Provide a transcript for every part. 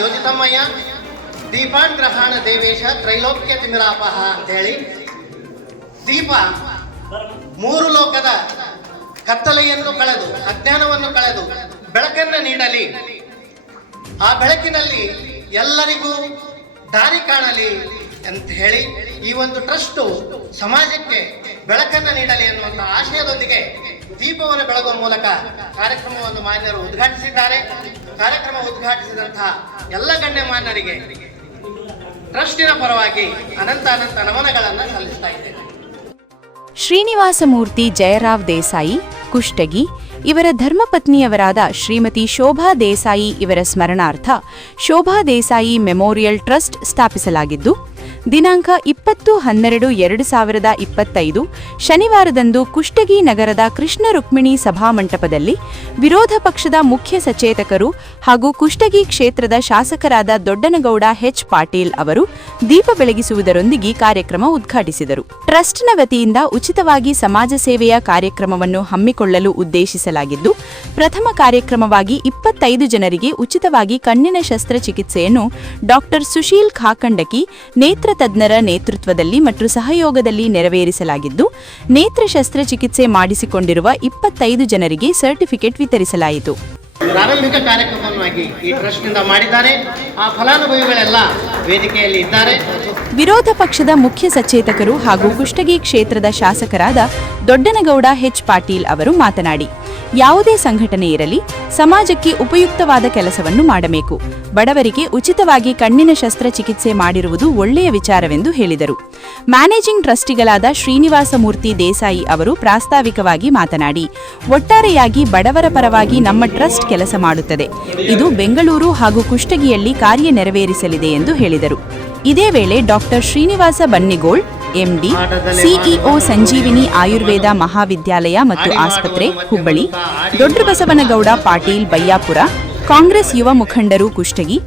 ಯೋಜಿತಮ್ಮಯ್ಯ ದೀಪಾನ್ ಗ್ರಹಣ ದೇವೇಶ ತ್ರೈಲೋಕ್ಯ ತಿಮಿರಾಪಹ ಅಂತ ಹೇಳಿ, ದೀಪ ಮೂರು ಲೋಕದ ಕತ್ತಲೆಯನ್ನು ಕಳೆದು ಅಜ್ಞಾನವನ್ನು ಕಳೆದು ಬೆಳಕನ್ನು ನೀಡಲಿ, ಆ ಬೆಳಕಿನಲ್ಲಿ ಎಲ್ಲರಿಗೂ ದಾರಿ ಕಾಣಲಿ ಅಂತ ಹೇಳಿ ಈ ಒಂದು ಟ್ರಸ್ಟು ಸಮಾಜಕ್ಕೆ ಬೆಳಕನ್ನು ನೀಡಲಿ ಎನ್ನುವಂಥ ಆಶಯದೊಂದಿಗೆ ದೀಪವನ್ನು ಬೆಳಗುವ ಮೂಲಕ ಕಾರ್ಯಕ್ರಮವನ್ನು ಮಾನ್ಯರು ಉದ್ಘಾಟಿಸಿದ್ದಾರೆ. ಕಾರ್ಯಕ್ರಮ ಉದ್ಘಾಟಿಸಿದಂತಹ ಎಲ್ಲ ಗಣ್ಯಮಾನ್ಯರಿಗೆ ಟ್ರಸ್ಟಿನ ಪರವಾಗಿ ಅನಂತ ನಮನಗಳನ್ನು ಸಲ್ಲಿಸ್ತಾ ಇದ್ದೇನೆ. ಶ್ರೀನಿವಾಸಮೂರ್ತಿ ಜಯರಾವ್ ದೇಸಾಯಿ ಕುಷ್ಟಗಿ ಇವರ ಧರ್ಮಪತ್ನಿಯವರಾದ ಶ್ರೀಮತಿ ಶೋಭಾ ದೇಸಾಯಿ ಇವರ ಸ್ಮರಣಾರ್ಥ ಶೋಭಾ ದೇಸಾಯಿ ಮೆಮೋರಿಯಲ್ ಟ್ರಸ್ಟ್ ಸ್ಥಾಪಿಸಲಾಗಿದ್ದು, ದಿನಾಂಕ 20/12/2025 ಶನಿವಾರದಂದು ಕುಷ್ಟಗಿ ನಗರದ ಕೃಷ್ಣ ರುಕ್ಮಿಣಿ ಸಭಾಮಂಟಪದಲ್ಲಿ ವಿರೋಧ ಪಕ್ಷದ ಮುಖ್ಯ ಸಚೇತಕರು ಹಾಗೂ ಕುಷ್ಟಗಿ ಕ್ಷೇತ್ರದ ಶಾಸಕರಾದ ದೊಡ್ಡನಗೌಡ ಎಚ್ ಪಾಟೀಲ್ ಅವರು ದೀಪ ಬೆಳಗಿಸುವುದರೊಂದಿಗೆ ಕಾರ್ಯಕ್ರಮ ಉದ್ಘಾಟಿಸಿದರು. ಟ್ರಸ್ಟ್ನ ವತಿಯಿಂದ ಉಚಿತವಾಗಿ ಸಮಾಜ ಸೇವೆಯ ಕಾರ್ಯಕ್ರಮವನ್ನು ಹಮ್ಮಿಕೊಳ್ಳಲು ಉದ್ದೇಶಿಸಲಾಗಿದ್ದು, ಪ್ರಥಮ ಕಾರ್ಯಕ್ರಮವಾಗಿ 25 ಜನರಿಗೆ ಉಚಿತವಾಗಿ ಕಣ್ಣಿನ ಶಸ್ತ್ರಚಿಕಿತ್ಸೆಯನ್ನು ಡಾಕ್ಟರ್ ಸುಶೀಲ್ ಖಾಕಂಡಕಿ ನೇತ್ರ ತಜ್ಞರ ನೇತೃತ್ವದಲ್ಲಿ ಮತ್ತು ಸಹಯೋಗದಲ್ಲಿ ನೆರವೇರಿಸಲಾಗಿದ್ದು, ನೇತ್ರ ಶಸ್ತ್ರಚಿಕಿತ್ಸೆ ಮಾಡಿಸಿಕೊಂಡಿರುವ 25 ಜನರಿಗೆ ಸರ್ಟಿಫಿಕೇಟ್ ವಿತರಿಸಲಾಯಿತು. ಪ್ರಾರಂಭಿಕ ಕಾರ್ಯಕ್ರಮವಾಗಿ ಈ ಟ್ರಸ್ಟ್ನಿಂದ ಮಾಡಿದ್ದಾರೆ. ಆ ಫಲಾನುಭವಿಗಳೆಲ್ಲ ವೇದಿಕೆಯಲ್ಲಿ ಇದ್ದಾರೆ. ವಿರೋಧ ಪಕ್ಷದ ಮುಖ್ಯ ಸಚೇತಕರು ಹಾಗೂ ಕುಷ್ಟಗಿ ಕ್ಷೇತ್ರದ ಶಾಸಕರಾದ ದೊಡ್ಡನಗೌಡ ಎಚ್ ಪಾಟೀಲ್ ಅವರು ಮಾತನಾಡಿ, ಯಾವುದೇ ಸಂಘಟನೆ ಇರಲಿ, ಸಮಾಜಕ್ಕೆ ಉಪಯುಕ್ತವಾದ ಕೆಲಸವನ್ನು ಮಾಡಬೇಕು. ಬಡವರಿಗೆ ಉಚಿತವಾಗಿ ಕಣ್ಣಿನ ಶಸ್ತ್ರಚಿಕಿತ್ಸೆ ಮಾಡಿರುವುದು ಒಳ್ಳೆಯ ವಿಚಾರವೆಂದು ಹೇಳಿದರು. ಮ್ಯಾನೇಜಿಂಗ್ ಟ್ರಸ್ಟಿಗಳಾದ ಶ್ರೀನಿವಾಸಮೂರ್ತಿ ದೇಸಾಯಿ ಅವರು ಪ್ರಾಸ್ತಾವಿಕವಾಗಿ ಮಾತನಾಡಿ, ಒಟ್ಟಾರೆಯಾಗಿ ಬಡವರ ಪರವಾಗಿ ನಮ್ಮ ಟ್ರಸ್ಟ್ ಕೆಲಸ ಮಾಡುತ್ತದೆ. ಇದು ಬೆಂಗಳೂರು ಹಾಗೂ ಕುಷ್ಟಗಿಯಲ್ಲಿ ಕಾರ್ಯ ನೆರವೇರಿಸಲಿದೆ ಎಂದು ಹೇಳಿದರು. ಇದೇ ವೇಳೆ ಡಾಕ್ಟರ್ ಶ್ರೀನಿವಾಸ ಬನ್ನಿಗೋಳ್ ಎಂಡಿ, ಸಿಇಒ ಸಂಜೀವಿನಿ ಆಯುರ್ವೇದ ಮಹಾವಿದ್ಯಾಲಯ ಮತ್ತು ಆಸ್ಪತ್ರೆ ಹುಬ್ಬಳ್ಳಿ, ದೊಡ್ಡಬಸವನಗೌಡ ಪಾಟೀಲ್ ಬಯ್ಯಾಪುರ, ಕಾಂಗ್ರೆಸ್ ಯುವ ಮುಖಂಡರು ಕುಷ್ಟಗಿ,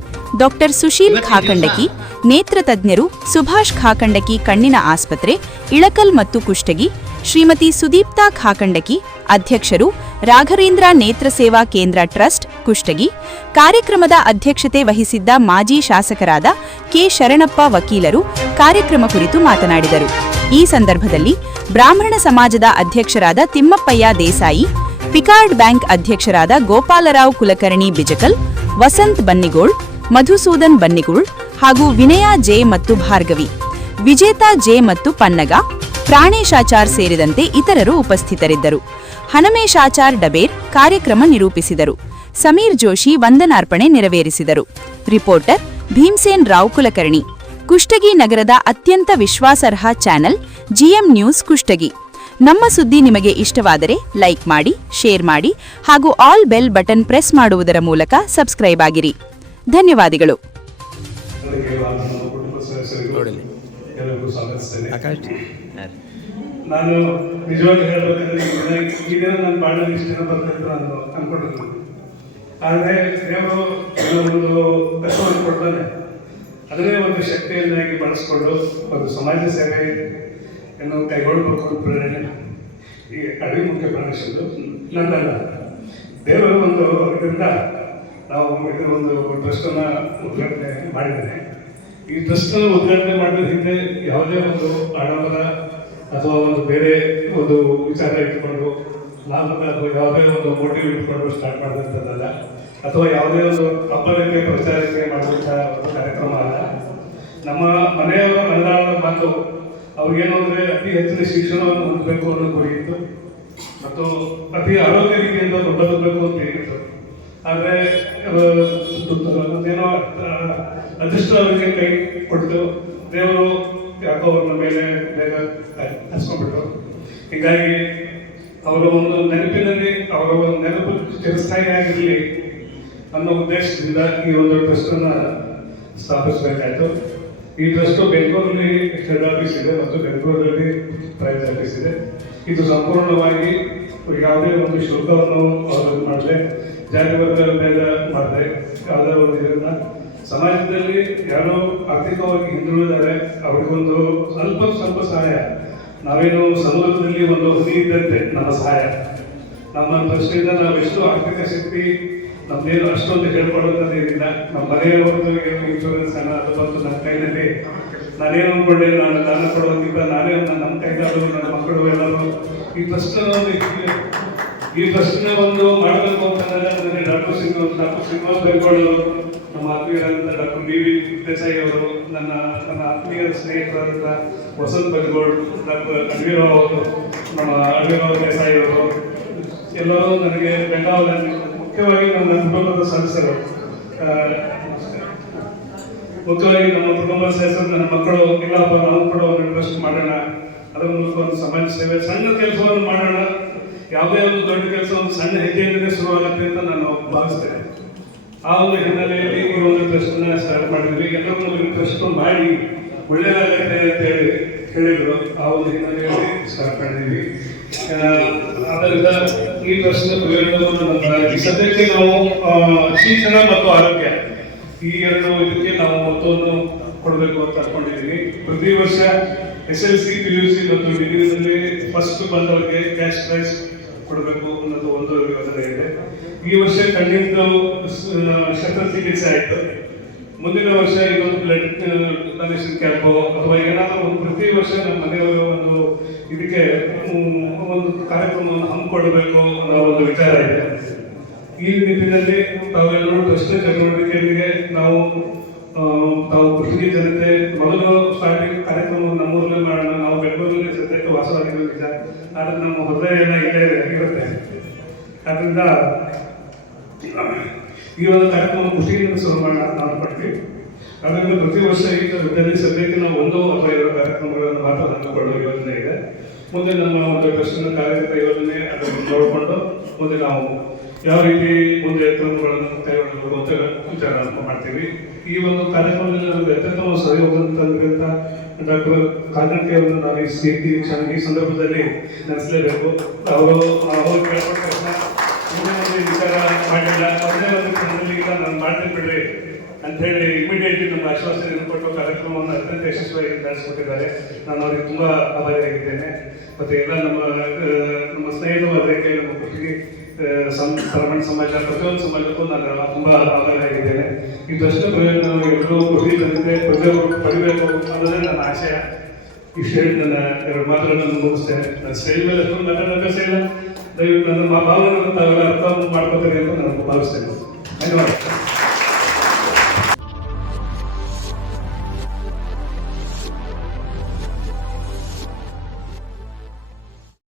ಡಾಕ್ಟರ್ ಸುಶೀಲ್ ಖಾಕಂಡಕಿ, ನೇತ್ರ ತಜ್ಞರು ಸುಭಾಷ್ ಖಾಕಂಡಕಿ ಕಣ್ಣಿನ ಆಸ್ಪತ್ರೆ ಇಳಕಲ್ ಮತ್ತು ಕುಷ್ಟಗಿ, ಶ್ರೀಮತಿ ಸುದೀಪ್ತಾ ಖಾಕಂಡಕಿ, ಅಧ್ಯಕ್ಷರು ರಾಘವೇಂದ್ರ ನೇತ್ರ ಸೇವಾ ಕೇಂದ್ರ ಟ್ರಸ್ಟ್ ಕುಷ್ಟಗಿ. ಕಾರ್ಯಕ್ರಮದ ಅಧ್ಯಕ್ಷತೆ ವಹಿಸಿದ್ದ ಮಾಜಿ ಶಾಸಕರಾದ ಕೆ ಶರಣಪ್ಪ ವಕೀಲರು ಕಾರ್ಯಕ್ರಮ ಕುರಿತು ಮಾತನಾಡಿದರು. ಈ ಸಂದರ್ಭದಲ್ಲಿ ಬ್ರಾಹ್ಮಣ ಸಮಾಜದ ಅಧ್ಯಕ್ಷರಾದ ತಿಮ್ಮಪ್ಪಯ್ಯ ದೇಸಾಯಿ, ಪಿಕಾರ್ಡ್ ಬ್ಯಾಂಕ್ ಅಧ್ಯಕ್ಷರಾದ ಗೋಪಾಲರಾವ್ ಕುಲಕರ್ಣಿ ಬಿಜಕಲ್, ವಸಂತ್ ಬನ್ನಿಗೋಳ್, ಮಧುಸೂದನ್ ಬನ್ನಿಗೋಳ್ ಹಾಗೂ ವಿನಯ ಜೆ ಮತ್ತು ಭಾರ್ಗವಿ, ವಿಜೇತಾ ಜೆ ಮತ್ತು ಪನ್ನಗ, ಪ್ರಾಣೇಶಾಚಾರ್ ಸೇರಿದಂತೆ ಇತರರು ಉಪಸ್ಥಿತರಿದ್ದರು. ಹನುಮೇಶಾಚಾರ್ ಡಬೇರ್ ಕಾರ್ಯಕ್ರಮ ನಿರೂಪಿಸಿದರು. ಸಮೀರ್ ಜೋಶಿ ವಂದನಾರ್ಪಣೆ ನೆರವೇರಿಸಿದರು. ರಿಪೋರ್ಟರ್ ಭೀಮ್ಸೇನ್ ರಾವ್ ಕುಲಕರ್ಣಿ. ಕುಷ್ಟಗಿ ನಗರದ ಅತ್ಯಂತ ವಿಶ್ವಾಸಾರ್ಹ ಚಾನೆಲ್ ಜಿಎಂ ನ್ಯೂಸ್ ಕುಷ್ಟಗಿ. ನಮ್ಮ ಸುದ್ದಿ ನಿಮಗೆ ಇಷ್ಟವಾದರೆ ಲೈಕ್ ಮಾಡಿ, ಶೇರ್ ಮಾಡಿ ಹಾಗೂ ಆಲ್ ಬೆಲ್ ಬಟನ್ ಪ್ರೆಸ್ ಮಾಡುವುದರ ಮೂಲಕ ಸಬ್ಸ್ಕ್ರೈಬ್ ಆಗಿರಿ. ಧನ್ಯವಾದಗಳು. ನಾನು ನಿಜವಾಗಿ ಹೇಳಬೇಕಂದ್ರೆ ಈ ದಿನ ನನ್ನ ಬಾಳಲ್ಲಿ ಇಷ್ಟು ಜನ ಬರ್ತಿದ್ರು ನಾನು ಅನ್ಕೊಂಡಿದ್ದು. ಆದರೆ ದೇವರು ಒಂದು ಕಷ್ಟವನ್ನು ಕೊಡ್ತಾನೆ, ಅದನ್ನೇ ಒಂದು ಶಕ್ತಿಯನ್ನಾಗಿ ಬಳಸ್ಕೊಂಡು ಒಂದು ಸಮಾಜ ಸೇವೆಯನ್ನು ಕೈಗೊಳ್ಳಬೇಕು ಅಂತ ಪ್ರೇರಣೆ ಈ ಅಡವಿ ಮುಖ್ಯ ಪ್ರದೇಶದ್ದು ನನ್ನಲ್ಲ. ದೇವರು ಒಂದು ಇದರಿಂದ ನಾವು ಇದು ಒಂದು ಟ್ರಸ್ಟನ್ನು ಉದ್ಘಾಟನೆ ಮಾಡಿದ್ದೇನೆ. ಈ ಟ್ರಸ್ಟನ್ನು ಉದ್ಘಾಟನೆ ಮಾಡಿದ ಹಿಂದೆ ಯಾವುದೇ ಒಂದು ಆಡಂಬರ ಅಥವಾ ಒಂದು ಬೇರೆ ಒಂದು ವಿಚಾರ ಇಟ್ಕೊಂಡು ಲಾಭದ ಅಥವಾ ಯಾವುದೇ ಒಂದು ಮೋಟಿವ್ ಇಟ್ಕೊಂಡು ಸ್ಟಾರ್ಟ್ ಮಾಡಿದಂಥದ್ದಲ್ಲ, ಅಥವಾ ಯಾವುದೇ ಒಂದು ಹಬ್ಬಕ್ಕೆ ಪ್ರಚಾರಕ್ಕೆ ಮಾಡುವಂಥ ಒಂದು ಕಾರ್ಯಕ್ರಮ ಅಲ್ಲ. ನಮ್ಮ ಮನೆಯವರ ಮನದಾಳದ ಮಾತು ಅವ್ರಿಗೇನು ಅಂದರೆ ಅತಿ ಹೆಚ್ಚಿನ ಶಿಕ್ಷಣವನ್ನು ಹೊಂದಬೇಕು ಅನ್ನೋ ಗುರಿ ಇತ್ತು ಮತ್ತು ಅತಿ ಆರೋಗ್ಯ ರೀತಿಯಿಂದ ಬದುಕಬೇಕು ಅಂತ ಹೇಳಿತ್ತು. ಆದರೆ ಏನೋ ಅದೃಷ್ಟ ಅವರಿಗೆ ಕೈ ಕೊಟ್ಟು ದೇವರು ಯಾಕೋ ಅವ್ರ ಮೇಲೆ ಬೇಗ ಹಚ್ಕೊಂಡ್ಬಿಟ್ರು. ಹೀಗಾಗಿ ಅವರ ಒಂದು ನೆನಪಿನಲ್ಲಿ ಅವರ ಒಂದು ನೆನಪು ಚಿರಸ್ಥಾಯಿಯಾಗಿರಲಿ ಅನ್ನೋ ಉದ್ದೇಶದಿಂದ ಈ ಒಂದು ಟ್ರಸ್ಟನ್ನು ಸ್ಥಾಪಿಸಬೇಕಾಯಿತು. ಈ ಟ್ರಸ್ಟು ಬೆಂಗಳೂರಲ್ಲಿ ಹೆಡ್ ಆಫೀಸ್ ಇದೆ ಮತ್ತು ಬೆಂಗಳೂರಲ್ಲಿ ಪ್ರೈವೇಟ್ ಆಫೀಸ್ ಇದೆ. ಇದು ಸಂಪೂರ್ಣವಾಗಿ ಯಾವುದೇ ಒಂದು ಶುಲ್ಕವನ್ನು ಅವರು ಮಾಡದೆ, ಜಾರಿ ವರ್ಗದ ಮೇಲೆ ಮಾಡದೆ, ಯಾವುದೇ ಒಂದು ಇದನ್ನ ಸಮಾಜದಲ್ಲಿ ಯಾರೋ ಆರ್ಥಿಕವಾಗಿ ಹಿಂದುಳಿದರೆ ಅವರಿಗೊಂದು ಸ್ವಲ್ಪ ಸಹಾಯ, ನಾವೇನು ಸಮೂಹದಲ್ಲಿ ಒಂದು ಹನಿ ಇದ್ದಂತೆ ನಮ್ಮ ಸಹಾಯ, ನಮ್ಮ ದೃಷ್ಟಿಯಿಂದ ನಾವೆಷ್ಟು ಆರ್ಥಿಕ ಶಕ್ತಿ ನಮ್ದೇನು ಅಷ್ಟೊಂದು ಹೇಳ್ಕೊಳ್ಳೋದೇನಿಲ್ಲ. ನಮ್ಮ ಮನೆಯವರದ್ದು ಏನು ಇನ್ಶೂರೆನ್ಸ್ ಹಣ ಅದು ಬಂತು ನನ್ನ ಕೈಯಲ್ಲಿ. ನಾನೇನು ಅಂದ್ಕೊಂಡೆ, ನಾನು ದಾನ ಕೊಡೋದಕ್ಕಿಂತ ನಾನೇ ನಮ್ಮ ಕೈಗಾರು ನನ್ನ ಮಕ್ಕಳು ಎಲ್ಲರೂ ಈ ಟ್ರಸ್ಟ್ನ ಒಂದು ಮಾಡಬೇಕು ಅಂತಂದರೆ ನನಗೆ ಡಾಕ್ಟರ್ ಶ್ರೀನಿವಾಸ್ ಬೆಲ್ಗೋಳವರು, ನಮ್ಮ ಆತ್ಮೀಯರಾದಂಥ ಡಾಕ್ಟರ್ ಬಿ ವಿ ದೇಸಾಯಿ ಅವರು, ನನ್ನ ಆತ್ಮೀಯ ಸ್ನೇಹಿತರಾದಂಥ ವಸಂತ್ ಬೆಲ್ಗೋಳ್, ಡಾಕ್ಟರ್ ಅಡ್ವಿರಾವ್ ಅವರು, ನಮ್ಮ ಅಡ್ವಿರಾವ್ ದೇಸಾಯಿ ಅವರು ಎಲ್ಲರೂ ನನಗೆ ಬೆಂಗಾವಲಲ್ಲಿ, ಮುಖ್ಯವಾಗಿ ನನ್ನ ಕುಟುಂಬದ ಸದಸ್ಯರು, ಮುಖ್ಯವಾಗಿ ನಮ್ಮ ಕುಟುಂಬದ ಸದಸ್ಯರು, ನನ್ನ ಮಕ್ಕಳು, ಇಲ್ಲಪ್ಪ ನಾವು ಕೂಡ ಒಂದು ಟ್ರಸ್ಟ್ ಮಾಡೋಣ, ಅದರ ಮೂಲಕ ಒಂದು ಸಮಾಜ ಸೇವೆ ಸಣ್ಣ ಕೆಲಸವನ್ನು ಮಾಡೋಣ, ಯಾವುದೇ ಒಂದು ದೊಡ್ಡ ಕೆಲಸ ಒಂದು ಸಣ್ಣ ಹೆಜ್ಜೆಯಿಂದಲೇ ಶುರುವಾಗುತ್ತೆ ಅಂತ ನಾನು ಭಾವಿಸ್ತೇನೆ. ಆ ಒಂದು ಹಿನ್ನೆಲೆಯಲ್ಲಿ ಈ ಒಂದು ಟ್ರಸ್ಟ್ನ ಸ್ಟಾರ್ಟ್ ಮಾಡಿದ್ವಿ. ಎಲ್ಲರೂ ಒಂದು ಟ್ರಸ್ಟ್ ಮಾಡಿ ಒಳ್ಳೆಯದಾಗತ್ತೆ ಅಂತ ಹೇಳಿದ್ರು. ಆ ಒಂದು ಹಿನ್ನೆಲೆಯಲ್ಲಿ ಸ್ಟಾರ್ಟ್ ಮಾಡಿದ್ವಿ. ಆದ್ದರಿಂದ ಈ ಟ್ರಸ್ಟ್ನ ಪ್ರಯೋಜನವನ್ನು ಸದ್ಯಕ್ಕೆ ನಾವು ಶಿಕ್ಷಣ ಮತ್ತು ಆರೋಗ್ಯ ಈ ಎರಡು ಇದಕ್ಕೆ ನಾವು ಒತ್ತನ್ನು ಕೊಡಬೇಕು ಅಂತ ಅನ್ಕೊಂಡಿದ್ದೀವಿ. ಪ್ರತಿ ವರ್ಷ SLC, PUC ಮತ್ತು ಡಿಗ್ರಿನಲ್ಲಿ ಫಸ್ಟ್ ಬಂದವರಿಗೆ ಕ್ಯಾಶ್ ಪ್ರೈಸ್ ಕೊಡಬೇಕು ಅನ್ನೋದು ಒಂದು ಯೋಜನೆ ಇದೆ. ಈ ವರ್ಷ ಕಣ್ಣಿಂದು ಶಸ್ತ್ರಚಿಕಿತ್ಸೆ ಆಯಿತು. ಮುಂದಿನ ವರ್ಷ ಇನ್ನೊಂದು ಬ್ಲಡ್ ಡೊನೇಷನ್ ಕ್ಯಾಂಪು ಅಥವಾ ಏನಾದರೂ ಒಂದು ಪ್ರತಿ ವರ್ಷ ನಮ್ಮ ಮನೆಯವರು ಒಂದು ಇದಕ್ಕೆ ಒಂದು ಕಾರ್ಯಕ್ರಮವನ್ನು ಹಮ್ಮಿಕೊಳ್ಬೇಕು ಅನ್ನೋ ಒಂದು ವಿಚಾರ ಇದೆ. ಈ ನಿಟ್ಟಿನಲ್ಲಿ ತಾವೆಲ್ಲರೂ ಟ್ರಸ್ಟ್ ಚಟುವಟಿಕೆಗಳಿಗೆ ತಾವು ಕುಷ್ಟಗಿ ಜನತೆ ಮೊದಲು ಸ್ಟಾರ್ಟಿಂಗ್ ಕಾರ್ಯಕ್ರಮ ನಮ್ಮೂರಲ್ಲೇ ಮಾಡೋಣ. ನಾವು ಬೆಂಗಳೂರಲ್ಲಿ ಸದ್ಯಕ್ಕೆ ವಾಸವಾಗಿರೋ ನಿಜ, ಆದರೆ ನಮ್ಮ ಹೃದಯ ಎಲ್ಲ ಇಲ್ಲೇ ಇರುತ್ತೆ. ಆದ್ದರಿಂದ ಈ ಒಂದು ಕಾರ್ಯಕ್ರಮ ಕುಷ್ಟಗಿಯಿಂದ ಶುರು ಮಾಡೋಣ ನಾವು ಪಡ್ತೀವಿ. ಅದರಿಂದ ಪ್ರತಿ ವರ್ಷ ಈ ಇದರಲ್ಲಿ ಸದ್ಯಕ್ಕೆ ನಾವು 1 ಅಥವಾ 2 ಕಾರ್ಯಕ್ರಮಗಳನ್ನು ಮಾತ್ರ ಹಮ್ಮಿಕೊಳ್ಳುವ ಯೋಜನೆ ಇದೆ. ಮುಂದೆ ನಮ್ಮ ಒಂದು ಟ್ರಸ್ಟಿನ ಕಾರ್ಯಕರ್ತ ಯೋಜನೆ ಅದನ್ನು ನೋಡಿಕೊಂಡು ಮುಂದೆ ನಾವು ಯಾವ ರೀತಿ ಮುಂದೆ ಕ್ರಮಗಳನ್ನು ಕೈಗೊಳ್ಳಬೇಕು ಅಂತ ವಿಚಾರ ಮಾಡ್ತೀವಿ. ಈ ಒಂದು ಕಾರ್ಯಕ್ರಮದಲ್ಲಿ ನಮಗೆ ಅತ್ಯುತ್ತಮ ಸಹಯೋಗ ತಂದಿರುವಂಥ ಡಾಕ್ಟರ್ ಕಾಂಗ್ರೆಟ್ಟಿ ಅವರನ್ನು ನಾವು ಈ ಸಂದರ್ಭದಲ್ಲಿ ನಡೆಸಲೇಬೇಕು. ಅವರು ಕೇಳ್ಕೊಂಡ ಮುಂದೆ ವಿಚಾರ ಮಾಡಿಲ್ಲ, ಒಂದೇ ಒಂದು ಕ್ಷಣದಲ್ಲಿ ಈಗ ನಾನು ಮಾಡ್ತೀನಿ ಬಿಡ್ರಿ ಅಂತ ಹೇಳಿ ಇಮಿಡಿಯೇಟ್ಲಿ ನಮ್ಮ ಆಶ್ವಾಸನೆ ಕೊಟ್ಟು ಕಾರ್ಯಕ್ರಮವನ್ನು ಅತ್ಯಂತ ಯಶಸ್ವಿಯಾಗಿ ನಡೆಸಿಕೊಟ್ಟಿದ್ದಾರೆ. ನಾನು ಅವರಿಗೆ ತುಂಬ ಆಭಾರಿಯಾಗಿದ್ದೇನೆ. ಮತ್ತು ಎಲ್ಲ ನಮ್ಮ ಸ್ನೇಹಿತರು ಅದಕ್ಕೆ ನಮ್ಮ ಕುಷ್ಟಗಿ ಸರಮಣ ಸಮಾಜ, ಪ್ರತಿಯೊಂದು ಸಮಾಜಕ್ಕೂ ನಾನು ತುಂಬ ಆಭಾರಿಯಾಗಿದ್ದೇನೆ. ಇದಷ್ಟು ಪ್ರಯೋಜನ ಎಲ್ಲರೂ ಕುಷ್ಟಗಿ ಪ್ರತಿಯೊಬ್ಬರು ಪಡಿಬೇಕು ಅನ್ನೋದೇ ನನ್ನ ಆಶಯ. ಇಷ್ಟು ಹೇಳಿ ನನ್ನ 2 ಮಾತುಗಳನ್ನು ಮುಗಿಸ್ತೇನೆ. ನನ್ನ ಸ್ಟೇಜ್ ಮೇಲೆ ಅಷ್ಟೊಂದು ಮಾತಾಡೋಕೆ ಇಲ್ಲ. ದಯವಿಟ್ಟು ನನ್ನ ಭಾವನೆಗಳನ್ನು ತಾವೆಲ್ಲ ಅರ್ಥ ಮಾಡ್ಕೋತಾರೆ ಅಂತ ನಾನು ಭಾವಿಸ್ತೇನೆ. ಧನ್ಯವಾದ.